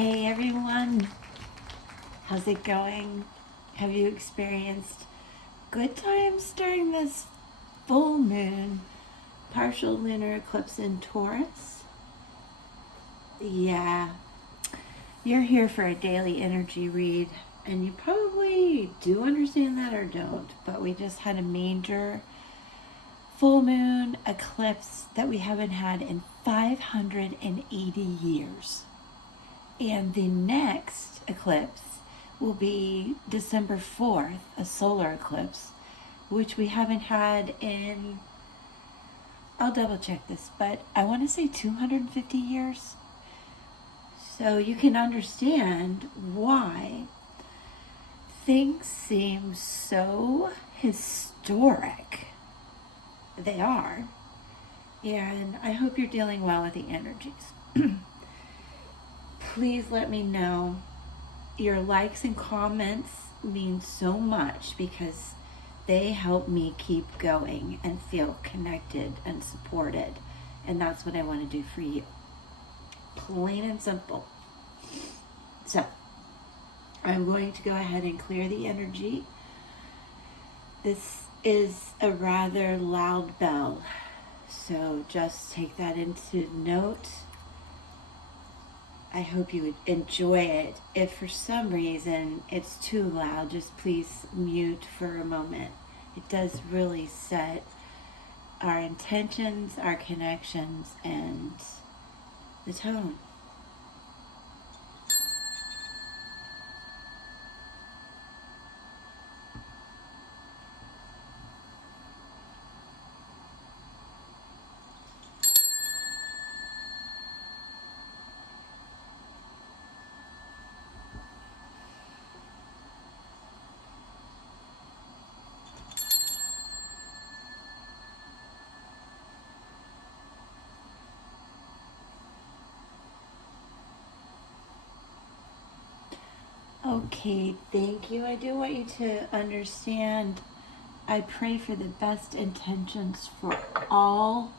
Hey everyone, how's it going? Have you experienced good times during this full moon, partial lunar eclipse in Taurus? Yeah, you're here for a daily energy read, and you probably do understand that or don't, but we just had a major full moon eclipse that we haven't had in 580 years. And the next eclipse will be December 4th, a solar eclipse, which we haven't had in, I'll double check this, but I want to say 250 years. So you can understand why things seem so historic. They are. And I hope you're dealing well with the energies. Please let me know. Your likes and comments mean so much because they help me keep going and feel connected and supported. And that's what I want to do for you. Plain and simple. So, I'm going to go ahead and clear the energy. This is a rather loud bell, so just take that into note. I hope you would enjoy it. If for some reason it's too loud, just please mute for a moment. It does really set our intentions, our connections, and the tone. Okay, thank you. I do want you to understand I pray for the best intentions for all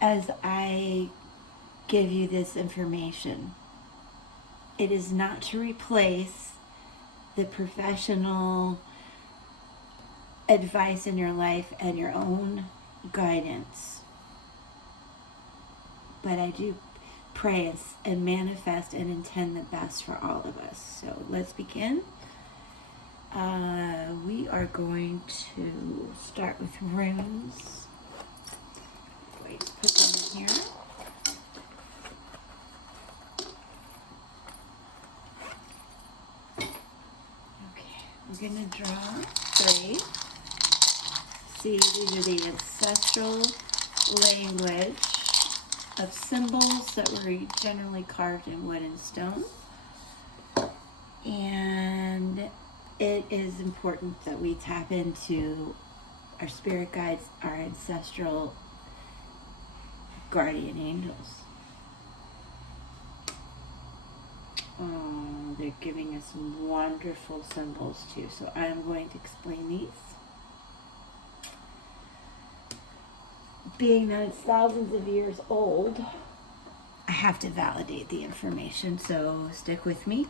as I give you this information. It is not to replace the professional advice in your life and your own guidance. But I do pray and manifest and intend the best for all of us. So let's begin. We are going to start with runes. Wait, put them in here. Okay, we're going to draw 3. See, these are the ancestral language of symbols that were generally carved in wood and stone. And it is important that we tap into our spirit guides, our ancestral guardian angels. Oh, they're giving us wonderful symbols too. So I'm going to explain these. Being that it's thousands of years old, I have to validate the information, so stick with me.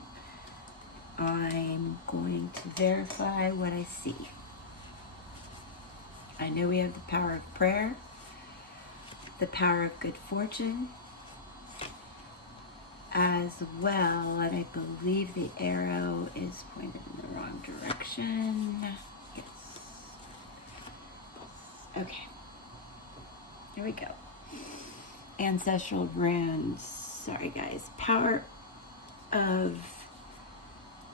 I'm going to verify what I see. I know we have the power of prayer, the power of good fortune, as well, and I believe the arrow is pointed in the wrong direction. Yes. Okay. Here we go. Ancestral runes. Sorry guys. Power of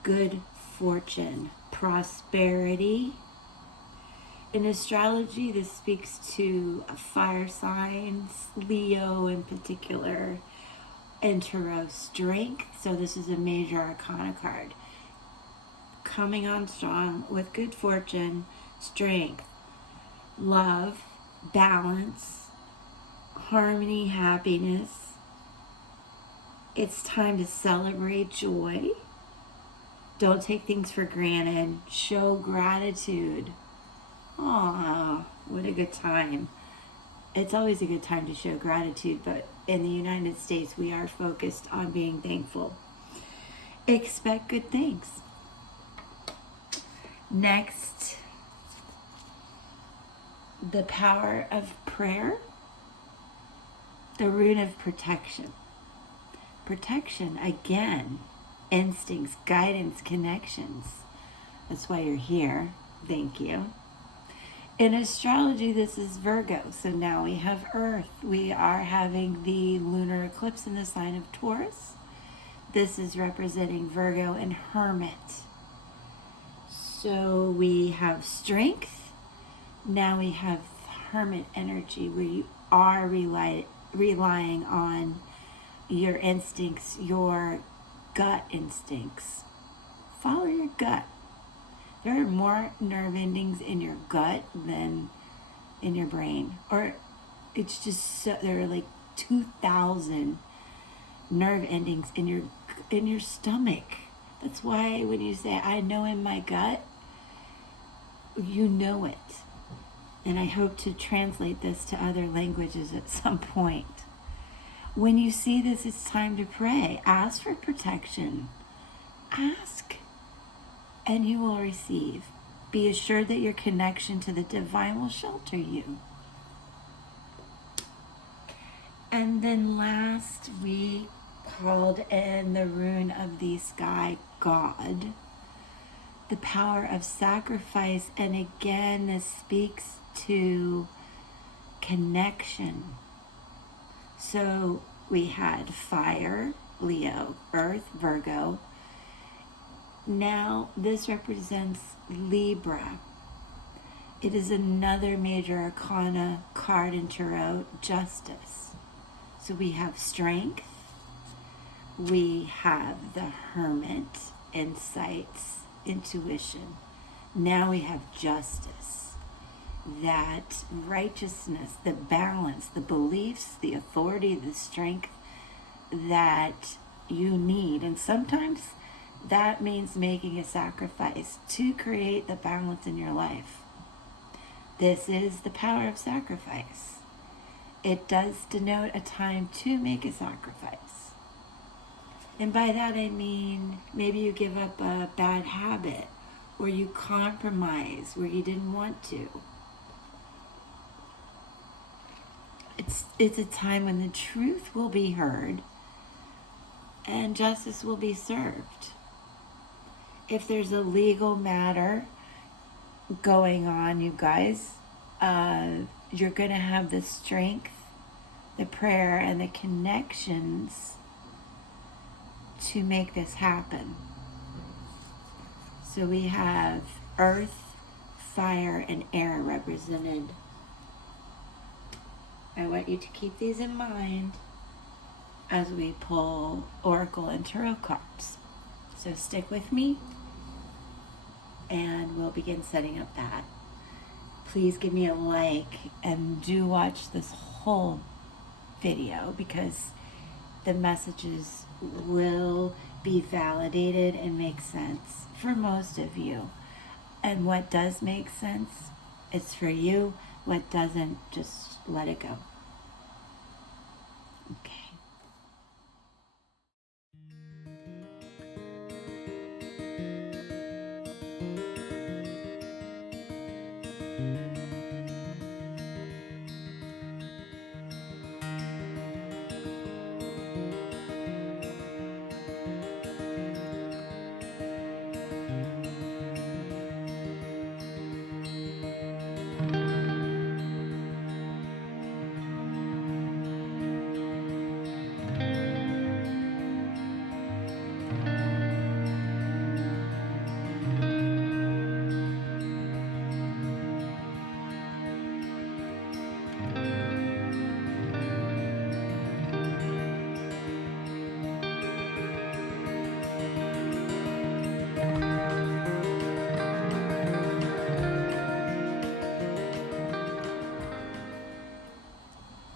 good fortune, prosperity. In astrology, this speaks to fire signs, Leo in particular, and Tarot strength. So this is a major arcana card. Coming on strong with good fortune, strength, love, balance, harmony, happiness. It's time to celebrate joy. Don't take things for granted. Show gratitude. Aw, what a good time. it's always a good time to show gratitude, but in the United States, we are focused on being thankful. Expect good things. Next, the power of prayer, the rune of protection. Protection, again, instincts, guidance, connections. That's why you're here. Thank you. In astrology, this is Virgo. So now we have Earth. We are having the lunar eclipse in the sign of Taurus. This is representing Virgo and Hermit. So we have strength. Now we have Hermit energy, where you are relying on your instincts, your gut instincts. Follow your gut. There are more nerve endings in your gut than in your brain. Or it's just so, there are like 2,000 nerve endings in your stomach. That's why when you say, I know in my gut, you know it. And I hope to translate this to other languages at some point. When you see this, it's time to pray. Ask for protection. Ask, and you will receive. Be assured that your connection to the divine will shelter you. And then last, we called in the rune of the sky god, the power of sacrifice. And again, this speaks to connection. So we had fire, Leo, earth, Virgo. Now this represents Libra. It is another major arcana card in tarot, justice. So we have strength. We have the hermit, insights, intuition. Now we have justice. That righteousness, the balance, the beliefs, the authority, the strength that you need. And sometimes that means making a sacrifice to create the balance in your life. This is the power of sacrifice. It does denote a time to make a sacrifice. And by that I mean maybe you give up a bad habit, or you compromise where you didn't want to. It's a time when the truth will be heard and justice will be served. If there's a legal matter going on, you guys, you're going to have the strength, the prayer, and the connections to make this happen. So we have earth, fire, and air represented. I want you to keep these in mind as we pull oracle and tarot cards. So stick with me and we'll begin setting up that. Please give me a like and do watch this whole video, because the messages will be validated and make sense for most of you. And what does make sense, it's for you. What doesn't, just let it go. Okay.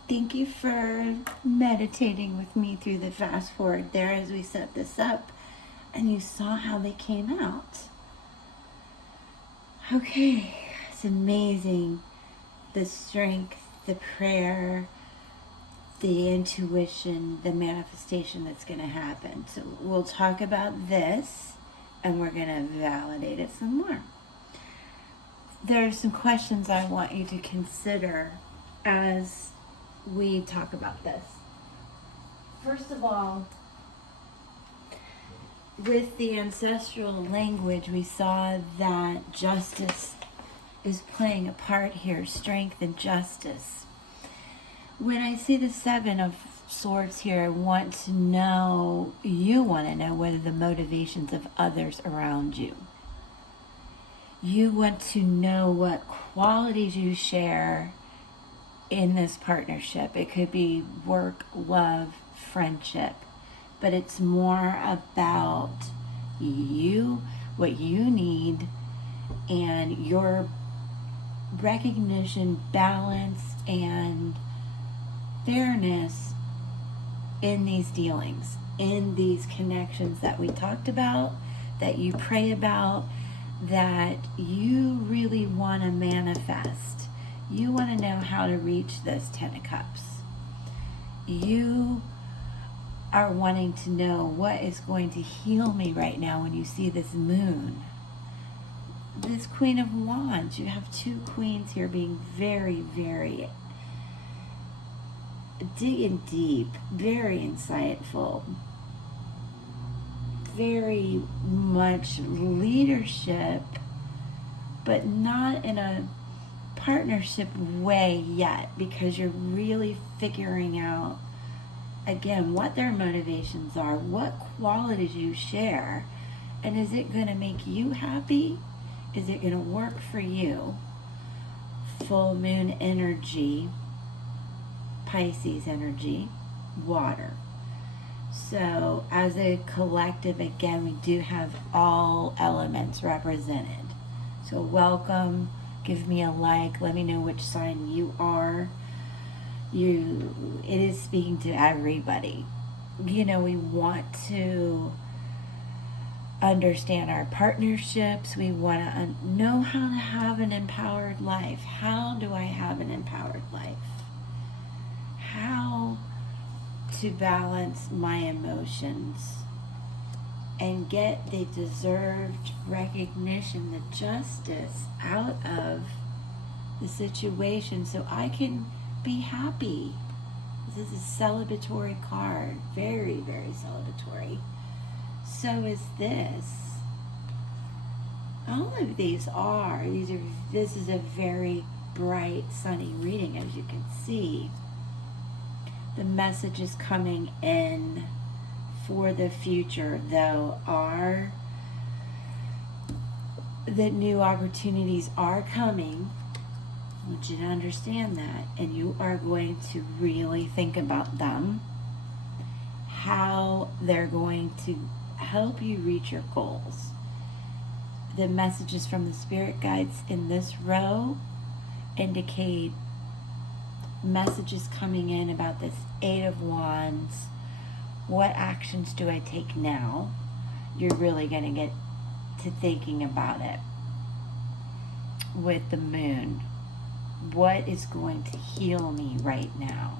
Thank you for meditating with me through the fast forward there as we set this up, and you saw how they came out. Okay, it's amazing the strength the prayer, the intuition, the manifestation that's going to happen. So we'll talk about this, and we're going to validate it some more. There are some questions I want you to consider as we talk about this. First of all, with the ancestral language, we saw that justice is playing a part here, strength and justice. When I see the Seven of Swords here, I want to know, you want to know what are the motivations of others around you. You want to know what qualities you share in this partnership. It could be work, love, friendship, but it's more about you, what you need, and your recognition, balance, and fairness in these dealings, in these connections that we talked about, that you pray about, that you really want to manifest. You want to know how to reach this Ten of Cups. You are wanting to know what is going to heal me right now when you see this moon. This Queen of Wands, you have two queens here being very, very digging deep, very insightful, very much leadership, but not in a partnership way yet, because you're really figuring out, again, what their motivations are, what qualities you share, and is it going to make you happy? Is it going to work for you? Full moon energy, Pisces energy, water. So as a collective, again, we do have all elements represented. So welcome, give me a like, let me know which sign you are. It is speaking to everybody. You know, we want to understand our partnerships. We want to know how to have an empowered life. How do I have an empowered life? How to balance my emotions and get the deserved recognition, the justice out of the situation so I can be happy. This is a celebratory card. Very, very celebratory. So is this. All of these are. This is a very bright, sunny reading, as you can see. The messages coming in for the future, though, are that new opportunities are coming. I want you to understand that, and you are going to really think about them, how they're going to help you reach your goals. The messages from the spirit guides in this row indicate messages coming in about this Eight of Wands. What actions do I take now? You're really going to get to thinking about it. With the moon, what is going to heal me right now?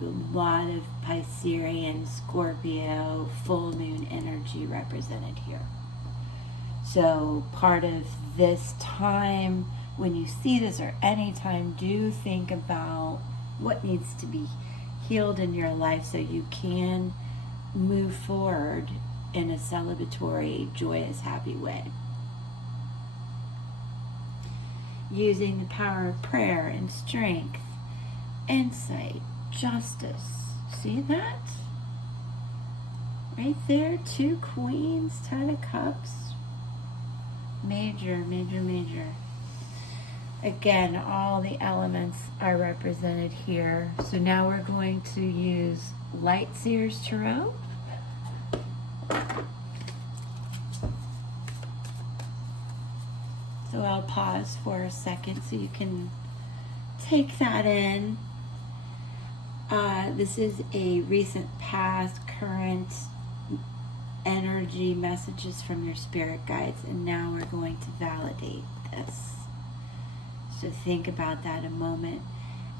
A lot of Piscean, Scorpio, full moon energy represented here. So part of this time, when you see this, or any time, do think about what needs to be healed in your life so you can move forward in a celebratory, joyous, happy way. Using the power of prayer and strength, insight, justice. See that? Right there, two queens, 10 of cups. Major, major, major. Again, all the elements are represented here. So now we're going to use Lightseer's Tarot. So I'll pause for a second so you can take that in. This is a recent, past, current energy messages from your spirit guides, and now we're going to validate this. So think about that a moment.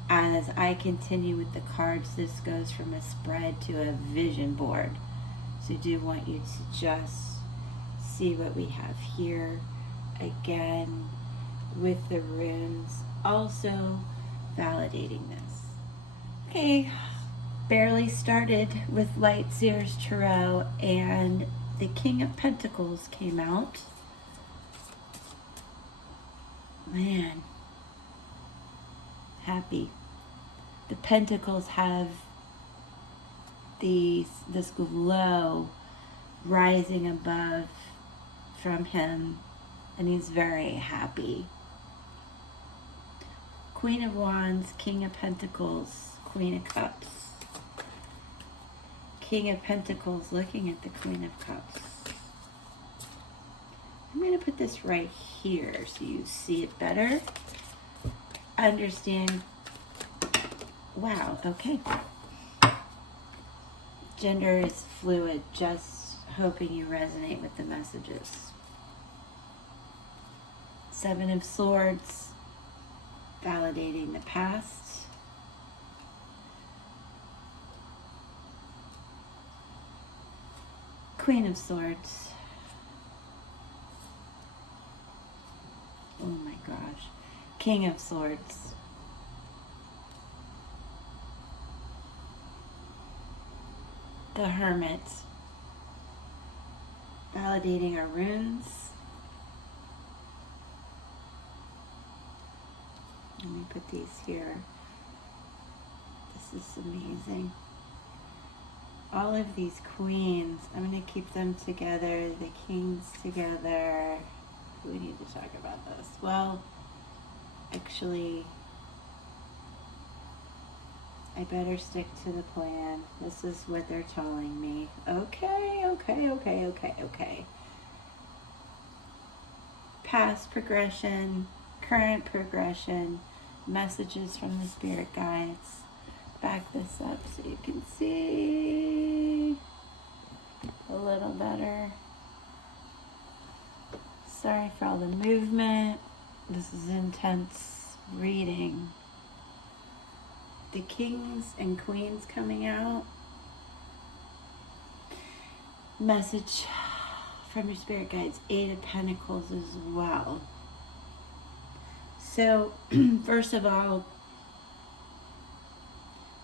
As I continue with the cards, this goes from a spread to a vision board. So I do want you to just see what we have here. Again, with the runes, also validating this. Okay, barely started with Lightseer's Tarot, and the King of Pentacles came out. Man, happy. The pentacles have this glow rising above from him, and he's very happy. Queen of Wands, King of Pentacles, Queen of Cups. King of Pentacles looking at the Queen of Cups. I'm going to put this right here so you see it better. Understand. Wow, okay. Gender is fluid, just hoping you resonate with the messages. Seven of Swords, validating the past. Queen of Swords. Oh my gosh. King of Swords. The Hermit. Validating our runes. Let me put these here. This is amazing. All of these queens, I'm going to keep them together, the kings together. We need to talk about this. Well, actually, I better stick to the plan. This is what they're telling me. Okay. Past progression, current progression, messages from the spirit guides. Back this up so you can see a little better. Sorry for all the movement. This is intense reading. The kings and queens coming out. Message from your spirit guides. Eight of Pentacles as well. So, first of all,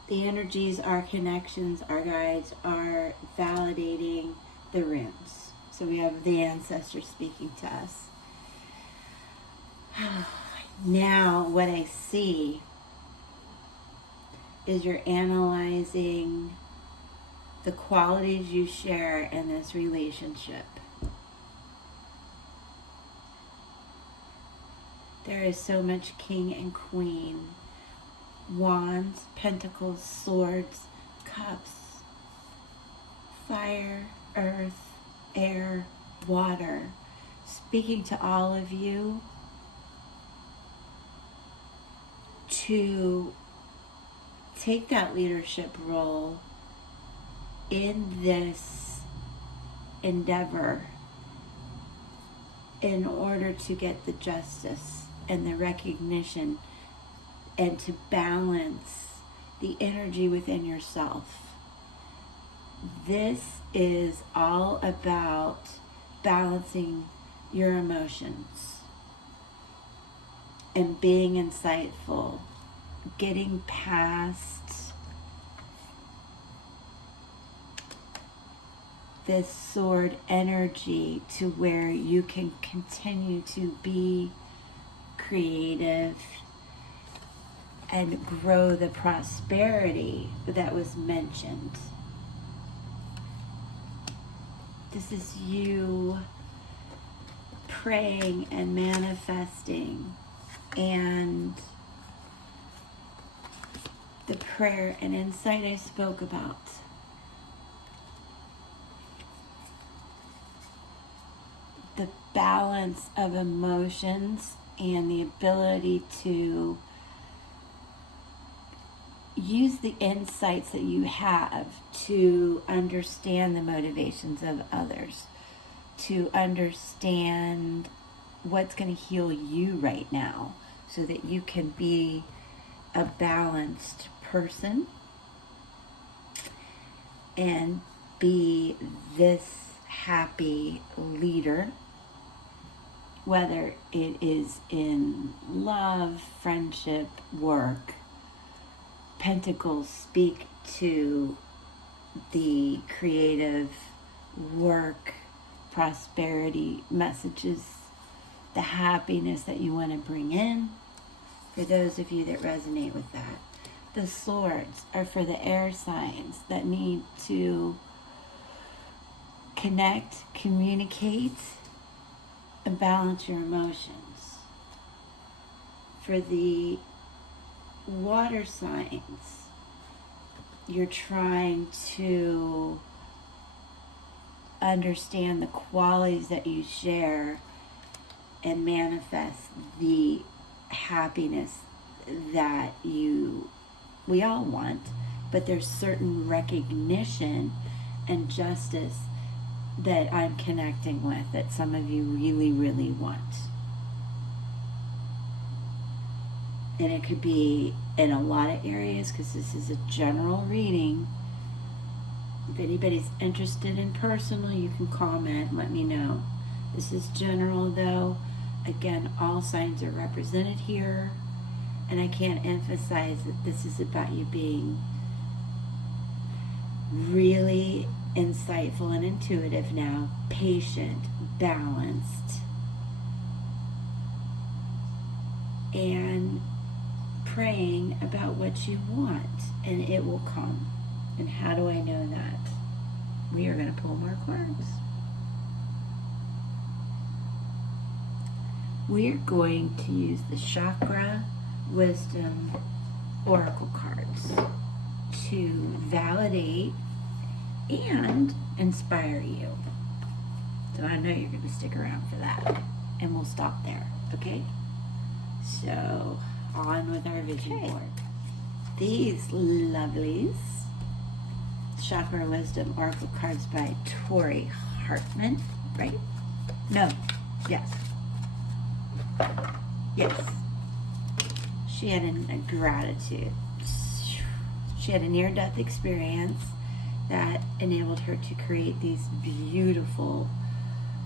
the energies, our connections, our guides are validating the runes. So we have the ancestors speaking to us. Now what I see is you're analyzing the qualities you share in this relationship. There is so much king and queen. Wands, pentacles, swords, cups, fire, earth, air, water, speaking to all of you to take that leadership role in this endeavor in order to get the justice and the recognition and to balance the energy within yourself. This is all about balancing your emotions and being insightful, getting past this sword energy to where you can continue to be creative and grow the prosperity that was mentioned. This is you praying and manifesting, and the prayer and insight I spoke about. The balance of emotions and the ability to use the insights that you have to understand the motivations of others, to understand what's going to heal you right now, so that you can be a balanced person and be this happy leader, whether it is in love, friendship, work. Pentacles speak to the creative work, prosperity messages, the happiness that you want to bring in, for those of you that resonate with that. The swords are for the air signs that need to connect, communicate, and balance your emotions. For the water signs, you're trying to understand the qualities that you share and manifest the happiness that we all want, but there's certain recognition and justice that I'm connecting with that some of you really, really want. And it could be in a lot of areas, because this is a general reading. If anybody's interested in personal, you can comment and let me know. This is general though. Again, all signs are represented here. And I can't emphasize that this is about you being really insightful and intuitive now, patient, balanced, and praying about what you want, and it will come. And how do I know that? We are going to pull more cards. We are going to use the Chakra Wisdom Oracle cards to validate and inspire you. So I know you're going to stick around for that. And we'll stop there, okay? So, on with our vision board. These lovelies, Chakra Wisdom Oracle cards by Tori Hartman, right? No, yes. Yes. She had a gratitude. She had a near-death experience that enabled her to create these beautiful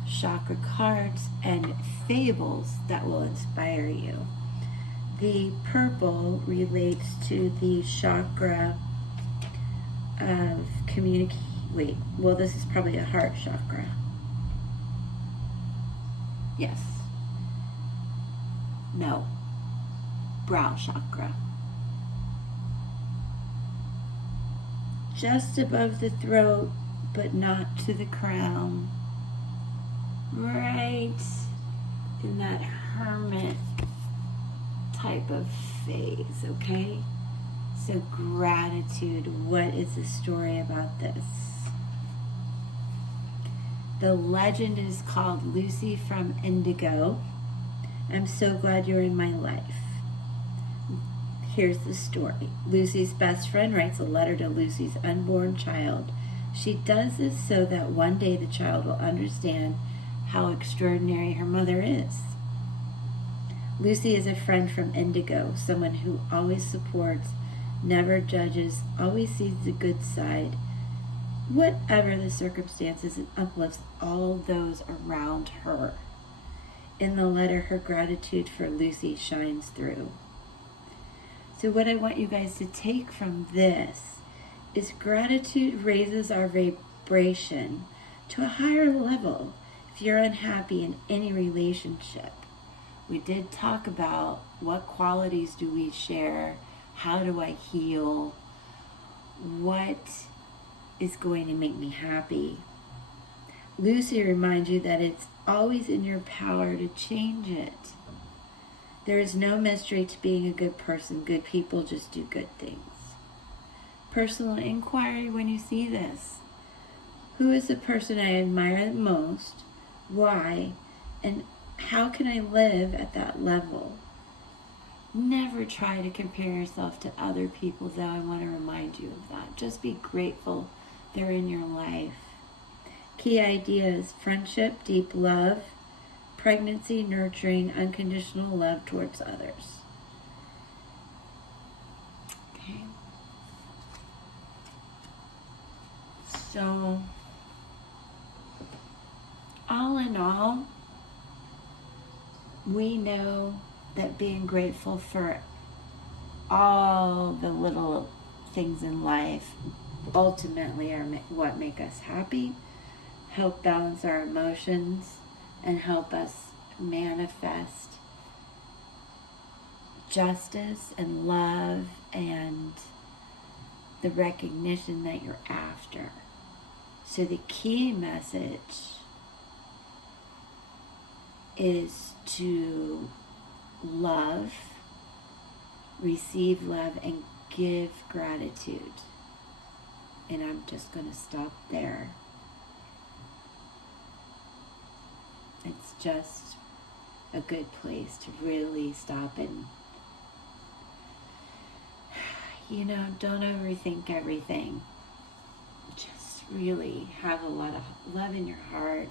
chakra cards and fables that will inspire you. The purple relates to the chakra of this is probably a heart chakra. Yes. No. Brow chakra. Just above the throat, but not to the crown. Right in that hermit type of phase, okay? So gratitude, what is the story about this? The legend is called Lucy from Indigo. I'm so glad you're in my life. Here's the story. Lucy's best friend writes a letter to Lucy's unborn child. She does this so that one day the child will understand how extraordinary her mother is. Lucy is a friend from Indigo, someone who always supports, never judges, always sees the good side. Whatever the circumstances, it uplifts all those around her. In the letter, her gratitude for Lucy shines through. So what I want you guys to take from this is gratitude raises our vibration to a higher level if you're unhappy in any relationship. We did talk about what qualities do we share, how do I heal, what is going to make me happy. Lucy reminds you that it's always in your power to change it. There is no mystery to being a good person. Good people just do good things. Personal inquiry when you see this. Who is the person I admire the most? Why? And how can I live at that level? Never try to compare yourself to other people, though. I want to remind you of that. Just be grateful they're in your life. Key ideas: friendship, deep love, pregnancy, nurturing, unconditional love towards others. So, all in all, we know that being grateful for all the little things in life ultimately are what make us happy, help balance our emotions, and help us manifest justice and love and the recognition that you're after. So the key message is to love, receive love, and give gratitude. And I'm just going to stop there. It's just a good place to really stop and, don't overthink everything. Just really have a lot of love in your heart,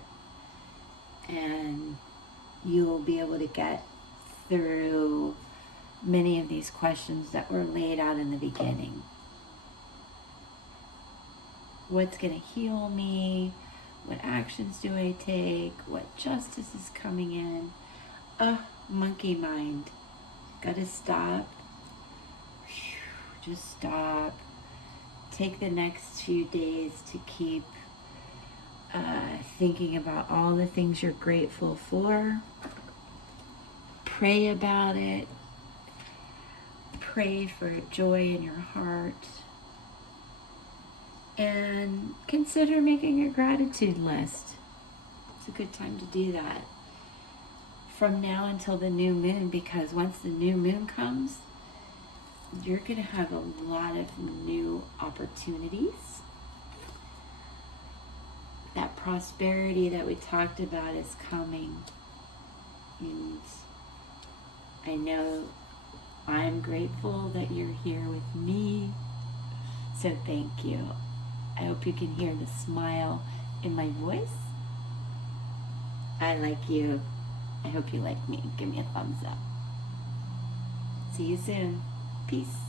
and you'll be able to get through many of these questions that were laid out in the beginning. What's going to heal me? What actions do I take? What justice is coming in? Monkey mind. Gotta stop. Just stop. Take the next few days to keep thinking about all the things you're grateful for. Pray about it. Pray for joy in your heart. And consider making a gratitude list. It's a good time to do that from now until the new moon, because once the new moon comes, you're going to have a lot of new opportunities. That prosperity that we talked about is coming. And I know I'm grateful that you're here with me. So thank you. I hope you can hear the smile in my voice. I like you. I hope you like me. Give me a thumbs up. See you soon. Peace.